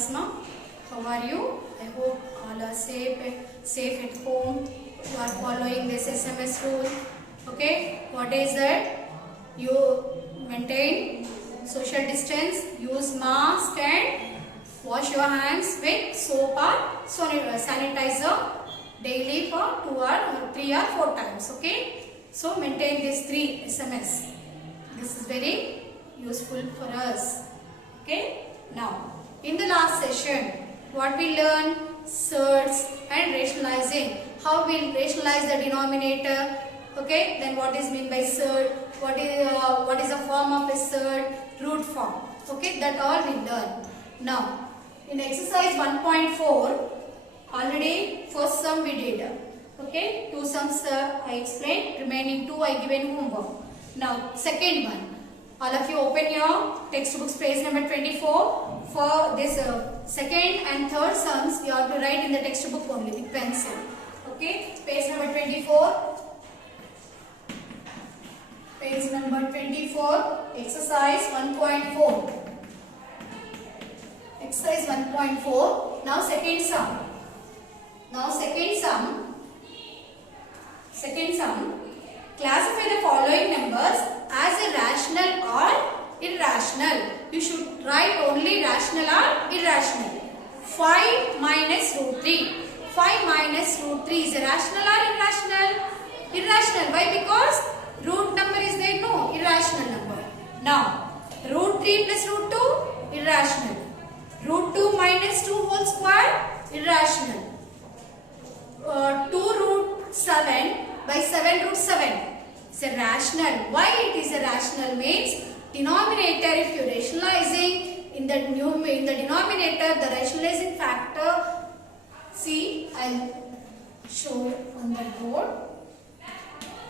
class, ma. How are you? I hope all are safe at home. You are following this SMS rule. Okay, what is that? You maintain social distance, use mask and wash your hands with soap or sanitizer daily for 2 or 3 or 4 times. Okay, so maintain these 3 SMS. This is very useful for us. Okay, now in the last session what we learned, surds and rationalizing. How we rationalize the denominator. Okay, then what is mean by surd, what is a form of a surd, root form. Okay, that all we learn. Now in exercise 1.4 already first sum we did. Okay, 2 sums I explained, remaining 2 I given homework. Now second one, all of you open your textbooks page number 24. For this second and third sums you have to write in the textbook only with pencil. Okay, page number 24. Page number 24, exercise 1.4. Exercise 1.4. Now second sum. Second sum. Classify the following numbers as a rational or irrational. You should write only rational or irrational. 5 minus root 3. 5 minus root 3 is a rational or irrational? Irrational. Why? Because root number is there, no, irrational number. Now, root 3 plus root 2, irrational. Root 2 minus 2 whole square, irrational. 2 root 7 by 7 root 7 is a rational. Why it is a rational means denominator, if you are rationalizing in the denominator, the rationalizing factor, see, I will show you on the board.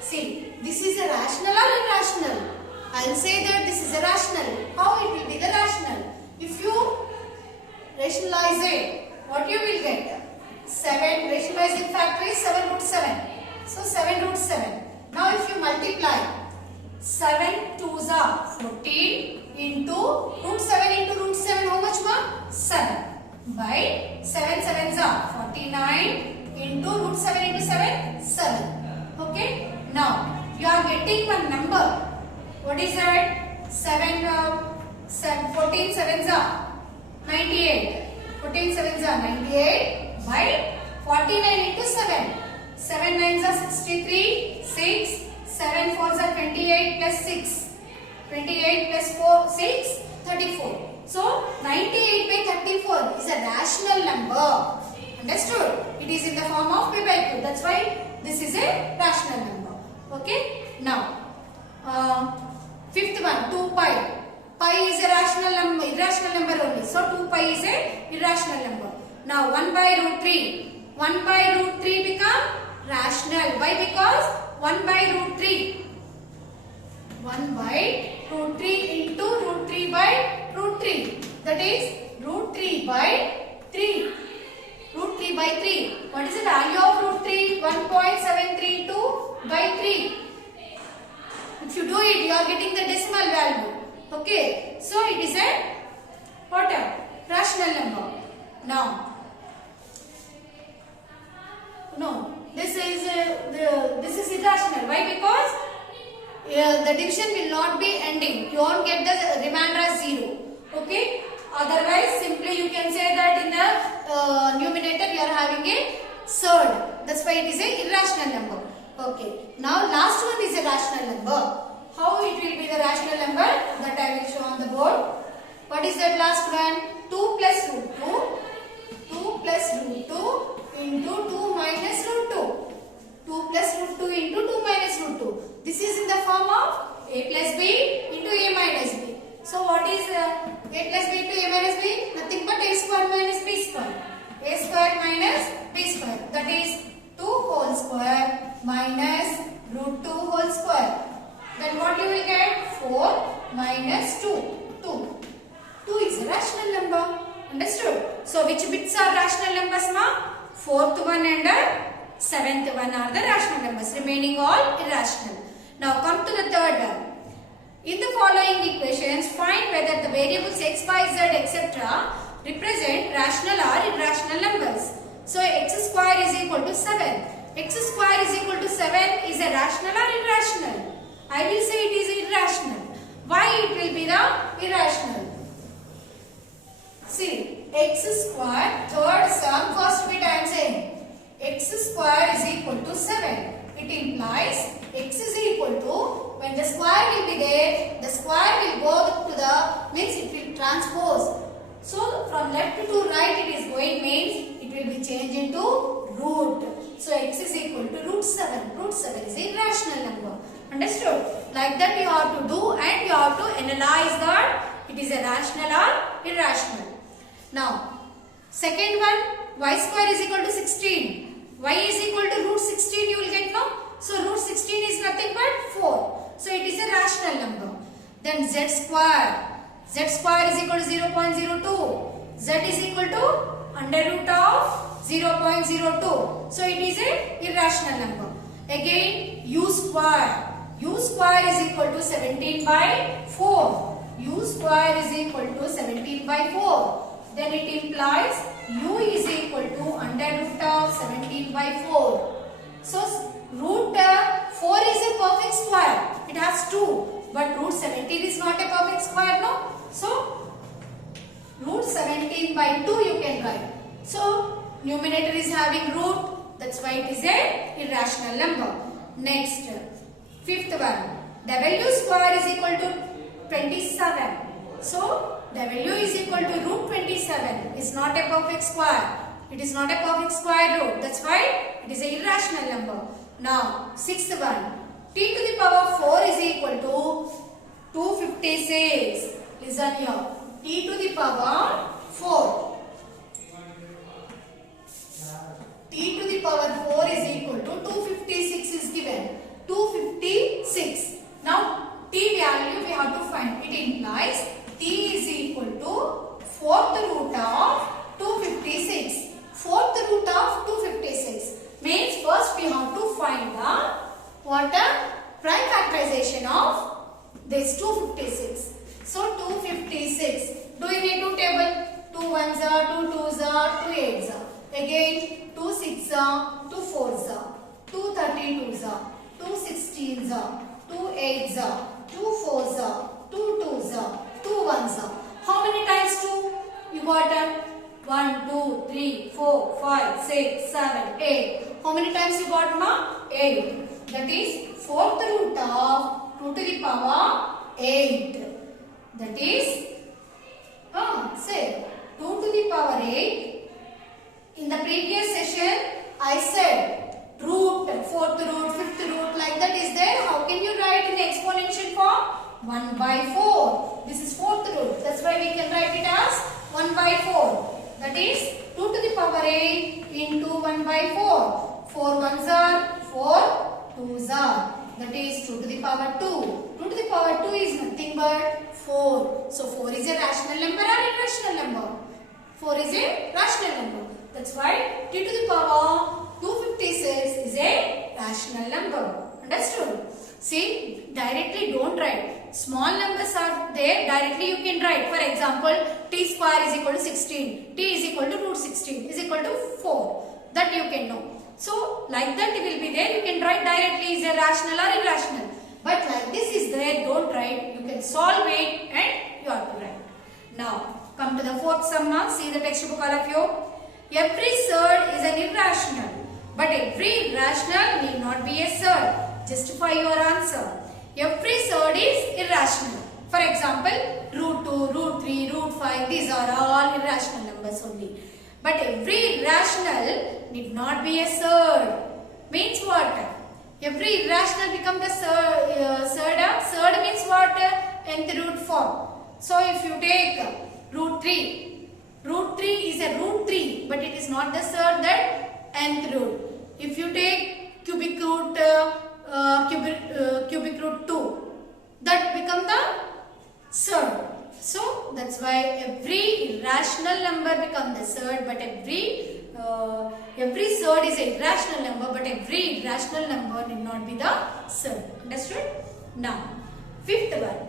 See, this is a rational or irrational? I will say that this is a rational. How it will be the rational? If you rationalize it, what you will get? 7, rationalizing factor is 7 root 7. So 7 root 7. Now if you multiply 7 2s are 14 into root 7 into root 7, how much more? 7 by 7 7s are 49 into root 7 into 7, 7. Okay. Now you are getting one number. What is that? 14 7s are 98. 14 7s are 98 by 49 into 7. 7 9s are 63. 6. 7 4s are 28 plus 6. 28 plus 4 6 34. So 98 by 34 is a rational number. Understood? It is in the form of p by q. That's why this is a rational number. Okay. Now fifth one, 2 pi. Pi is a rational number, irrational number only. So 2 pi is a irrational number. Now 1 by root 3. 1 by root 3 become rational. Why? Because 1 by root 3. 1 by root 3 into root 3 by root 3. That is root 3 by 3. Root 3 by 3. What is the value of root 3? 1.732 by 3. If you do it, you are getting the decimal value. Okay. So it is a what? Rational number. Now, no, this is irrational. Why? Because the division will not be ending. You won't get the remainder as 0. Okay. Otherwise, simply you can say that in the numerator you are having a surd. That's why it is a irrational number. Okay. Now last one is a rational number. How it will be the rational number? That I will show on the board. What is that last one? 2 plus root 2. 2 plus root 2 into 2 minus root 2. 2 plus root 2 into 2 minus root 2. This is in the form of a plus b into a minus b. So what is a plus b into a minus b? Nothing but a square minus b square. A square minus b square. That is 2 whole square minus root 2 whole square. Then what you will get? 4 minus 2. 2. 2 is a rational number. Understood? So which bits are rational numbers, ma? 4th one and 7th one are the rational numbers. Remaining all irrational. Now come to the third one. In the following equations, find whether the variables x, y, z, etc. represent rational or irrational numbers. So x square is equal to 7. X square is equal to 7 is a rational or irrational? I will say it is irrational. Why it will be the irrational? See, x square, third sum, first bit I am saying. X square is equal to 7. It implies x is equal to, when the square will be there, the square will go to the, means it will transpose. So from left to right it is going, means it will be changed into root. So x is equal to root 7. Root 7 is a irrational number. Understood? Like that you have to do, and you have to analyze that it is a rational or irrational. Now, second one, y square is equal to 16. Y is equal to root 16, you will get, no? So root 16 is nothing but 4. So it is a rational number. Then z square. Z square is equal to 0.02. Z is equal to under root of 0.02. So it is a irrational number. Again, u square. U square is equal to 17 by 4. U square is equal to 17 by 4. Then it implies u is equal to under root of 17 by 4. So root 4 is a perfect square. It has 2. But root 17 is not a perfect square, no? So root 17 by 2 you can write. So numerator is having root. That's why it is a irrational number. Next, fifth one. W square is equal to 27. So W is equal to root 27. It's not a perfect square. It is not a perfect square root. That's why it is an irrational number. Now, sixth one. T to the power 4 is equal to 256. Listen here. T to the power 4. T to the power 4 is equal to 256 is given. 256. Now, T value we have to find. It implies T is equal to fourth root of 256. Fourth root of 256 means first we have to find the prime factorization of this 256. So 256. Do you need to table? 2 ones are, 2 twos are, 2 eights are. Again 2 sixes are, 2 fours are, 2 32s are, 2 16s are, 2 eights are, 2 fours are, 2 twos are, 2 ones are. How many times 2? You got 1, 2, 3, 4, 5, 6, 7, 8. How many times you got, ma? 8. That is fourth root of 2 to the power 8. That is, say 2 to the power 8. In the previous session, I said root, fourth root, fifth root, like that is there. How can you write in the exponential form? 1 by 4. This is fourth root. That's why we can write it as 1 by 4. That is 2 to the power 8 into 1 by 4. 4 ones are, 4 twos are. That is 2 to the power 2. 2 to the power 2 is nothing but 4. So 4 is a rational number or irrational number? 4 is a rational number. That's why t to the power 256 is a rational number. Understood? See, directly don't write. Small numbers are there, directly you can write. For example, t square is equal to 16. T is equal to root 16 is equal to 4. That you can know. So, like that it will be there. You can write directly is a rational or irrational. But like this is there, don't write. You can solve it and you have to write. Now, come to the fourth sum now. See the textbook all of you. Every surd is an irrational. But every irrational need not be a surd. Justify your answer. Every surd is irrational. For example, root 2, root 3, root 5, these are all irrational numbers only. But every irrational need not be a surd. Means what? Every irrational become the surd. Surd means what? Nth root form. So if you take root 3, root 3 is a root 3, but it is not the surd, that nth root. If you take cubic root, cubic root 2, that become the surd. So that's why every irrational number become the surd, but every surd is a irrational number, but every irrational number need not be the surd. Understood? Now, fifth one.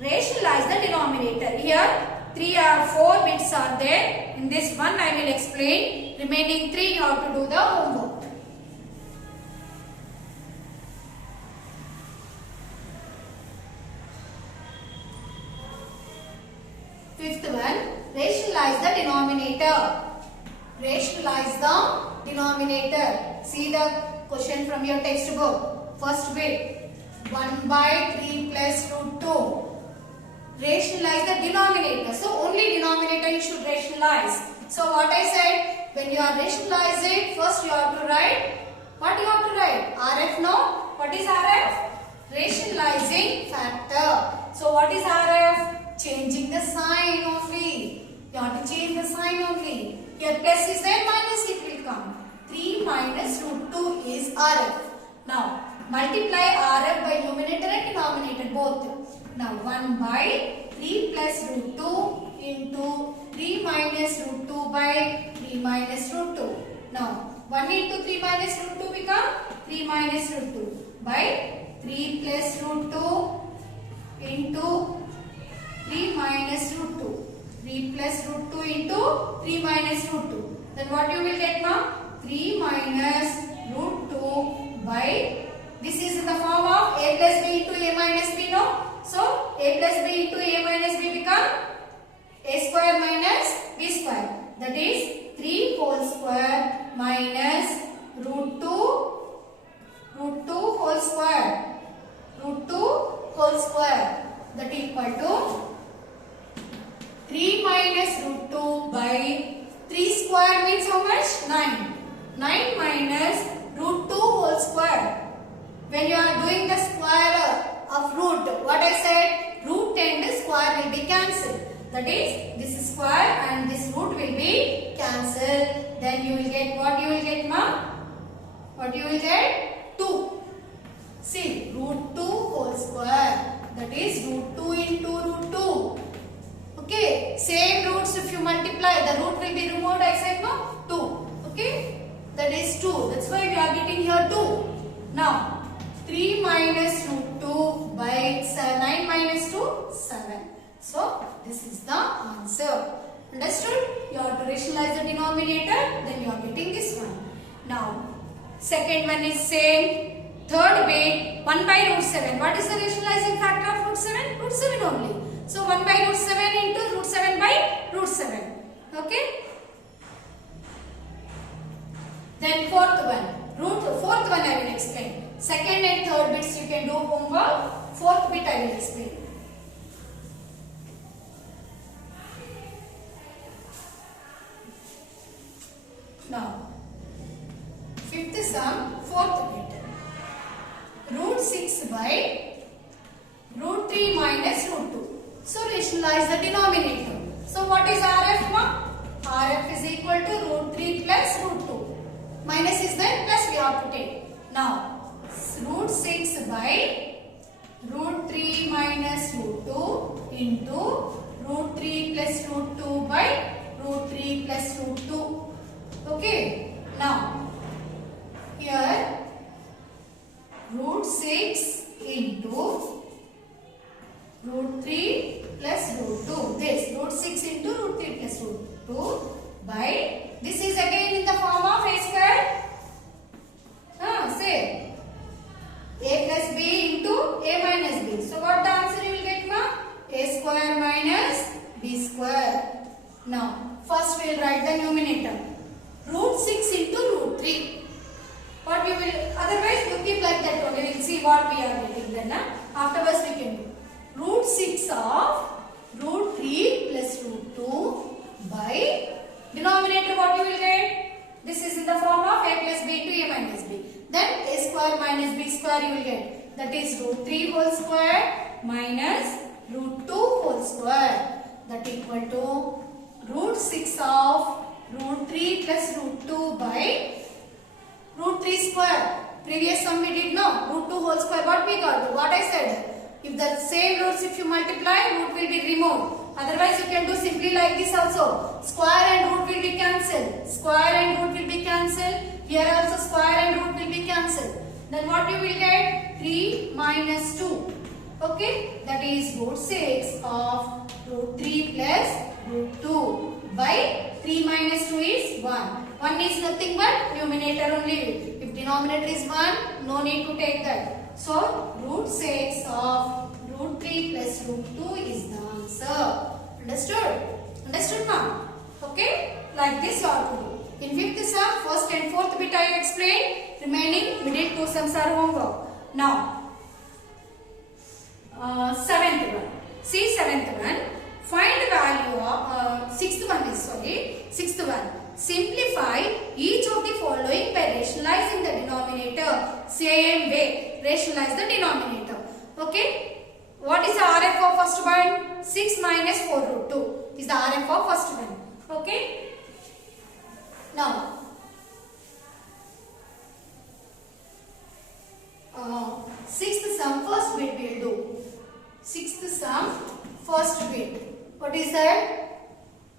Rationalize the denominator. Here, 3 or 4 bits are there. In this one I will explain. Remaining 3 you have to do the homework. Fifth one, rationalize the denominator. Rationalize the denominator. See the question from your textbook. First bit, 1 by 3 plus root 2. Rationalize the denominator. So only denominator you should rationalize. So what I said, when you are rationalizing, first you have to write, what you have to write? RF, no? What is RF? Rationalizing factor. So what is RF? Changing the sign only. You have to change the sign only. Here plus is there, minus it will come. 3 minus root 2 is RF. Now multiply RF by numerator and denominator both. Now 1 by 3 plus root 2 into 3 minus root 2 by 3 minus root 2. Now 1 into 3 minus root 2 become 3 minus root 2 by 3 plus root 2 into 3 minus root 2. 3 plus root 2 into 3 minus root 2. Then what you will get now? 3 minus root 2 by, this is in the form of a plus b into a minus b, no? So a plus b into a minus b become a square minus b square. That is 3 whole square minus root 2 whole square. Root 2 whole square. That equal to 3 minus root 2 by 3 square means how much? 9. 9 minus root 2 whole square. When you are doing the square of root, what I said, root and square will be cancelled. That is, this is square and this root will be cancelled. Then you will get what you will get, ma'am? What you will get? 2. See, root 2 whole square. That is root 2 into root 2. Okay, same roots if you multiply, the root will be removed, I said no? 2. Okay, that is 2. That's why we are getting here 2. Now, 3 minus root 2 by 9 minus 2, 7. So, this is the answer. Understood? You have to rationalize the denominator, then you are getting this one. Now, second one is same. Third bit, 1 by root 7. What is the rationalizing factor of root 7? Root 7 only. So 1 by root 7 into root 7 by root 7. Okay. Then fourth one I will explain. Second and third bits you can do homework. Fourth bit I will explain. Now, fifth sum, fourth bit. Root 6 by root 3 minus root 2. So rationalize the denominator. So what is RF now? RF is equal to root 3 plus root 2. Minus is there, plus we have to take. Now, root 6 by root 3 minus root 2 into root 3 plus root 2 by root 3 plus root 2. Okay. Now, here root 6 into root 3 plus root 2. This root 6 into root 3 plus root 2 by, this is again in the form of a square. Say a plus b into a minus b. So what the answer you will get now? A square minus b square. Now first we will write the numerator. Root 6 into root 3. What we will, otherwise you keep like that only. We will see what we are getting then. Afterwards we can do. Root 6 of root 3 plus root 2 by denominator what you will get? This is in the form of a plus b into a minus b. Then a square minus b square you will get. That is root 3 whole square minus root 2 whole square. That equal to root 6 of root 3 plus root 2 by root 3 square. Previous sum we did no. Root 2 whole square. What we got? What I said. If the same roots if you multiply, root will be removed. Otherwise you can do simply like this also. Square and root will be cancelled. Square and root will be cancelled. Here also square and root will be cancelled. Then what you will get? 3 minus 2. Okay. That is root 6 of root 3 plus root 2 by 3 minus 2 is 1. 1 is nothing but numerator only. If denominator is 1, no need to take that. So root 6 of root 3 plus root 2 is the answer. Understood? Understood now? Okay? Like this you have to do. In fifth sum, first and fourth bit I explained. Remaining middle two sums are homework. Now, seventh one. See seventh one. Find the value of sixth one. Simplify each of the following by rationalizing the denominator. Same way, rationalize the denominator. Okay? What is the RF of first one? 6 minus 4 root 2 is the RF of first one. Okay? Now, sixth sum first bit we will do. Sixth sum first bit. What is that?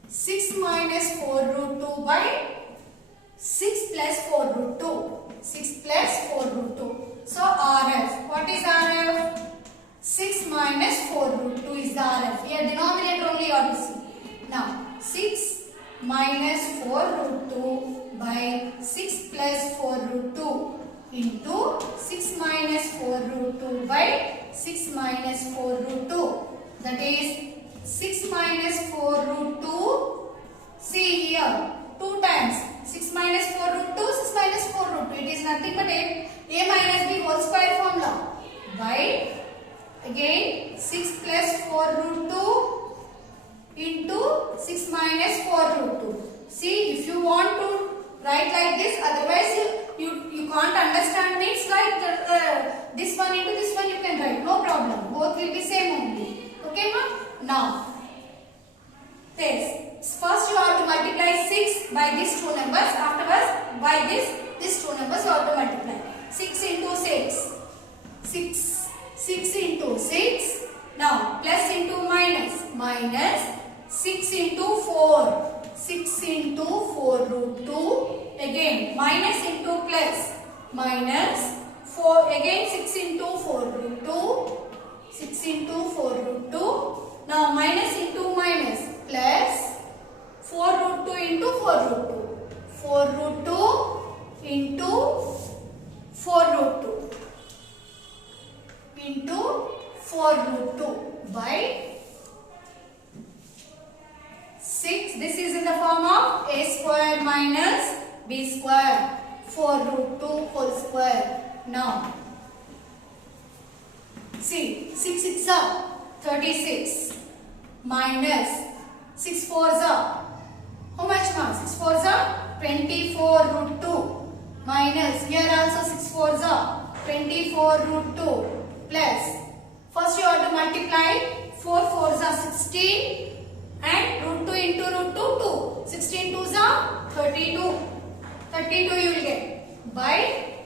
6 minus 4 root 2 by 6 plus 4 root 2. 6 plus 4 root 2. So RF. What is RF? 6 minus 4 root 2 is the RF. Here denominator only you have to see. Now 6 minus 4 root 2 by 6 plus 4 root 2 into 6 minus 4 root 2 by 6 minus 4 root 2. That is 6 minus 4 root 2. See here 2 times 6 minus 4 root 2, 6 minus 4 root 2. It is nothing but a minus b whole square formula by again 6 plus 4 root 2 into 6 minus 4 root 2. See, if you want to write like this, otherwise you can't understand means like this one into this one you can write, no problem. Both will be same only. Okay, ma? Now, this. First you have to multiply 6 by these two numbers. Afterwards, by these two numbers you have to multiply. 6 into 6. 6 into 6. Now, plus into minus. Minus 6 into 4. 6 into 4 root 2. Again, minus into plus. Minus 4. Again, 6 into 4 root 2. 6 into 4 root 2. Now, minus into minus. Plus 4 root 2 into 4 root 2. 4 root 2 into 4 root 2. Into 4 root 2 by 6. This is in the form of a square minus b square. 4 root 2 whole square. Now, see, 6 6 are 36 minus 6 4s are, how much now? 6 4s are 24 root 2 minus, here also 6 4s are 24 root 2 plus, first you have to multiply 4 4s are 16 and root 2 into root 2 2. 16 2s are 32. 32 you will get by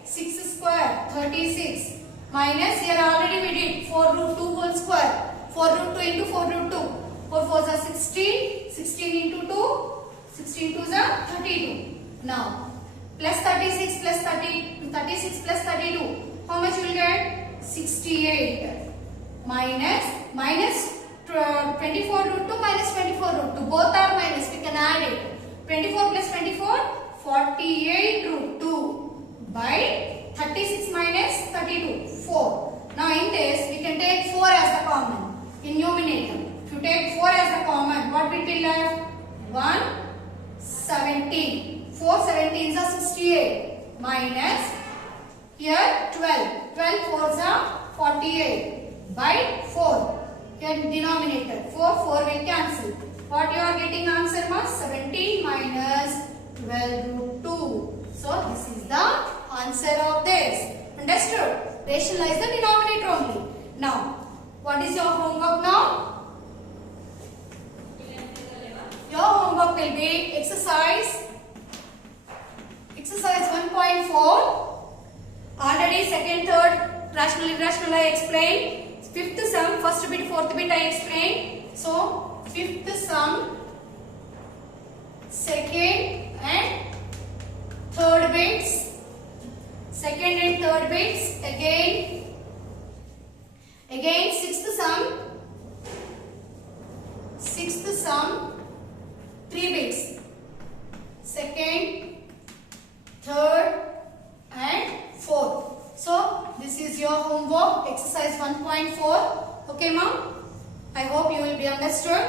6 square 36 minus, here already we did 4 root 2 whole square. 4 root 2 into 4 root 2. 4 4s are 16. 16 into 2. 16 2s are 32. Now plus 36 plus 30. 36 plus 32. How much you will get? 68. Minus 24 root 2 minus 24 root 2. Both are minus. We can add it. 24 plus 24. 48 root 2 by 36 minus 32. 4. Now in this we can take 4 as the common in numerator. If you take 4 as the common, what will be left? 117. 4 17s are 68 minus here 12. 12 4s are 48 by 4. Here denominator 4 4 will cancel. What you are getting answer was 17 minus 12 root 2. So this is the answer of this. Understood? Rationalize the denominator only. Now, what is your homework now? Your homework will be exercise 1.4. Already second, third, rational, irrational I explained. Fifth sum, first bit, fourth bit I explained. So, fifth sum, second and third bits. Second and third bits. Again sixth sum. sixth sum 3 bits. Second, third and fourth. So this is your homework, exercise 1.4. Okay, mom? I hope you will be understood.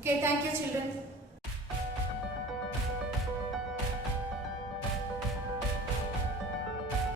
Okay, thank you, children.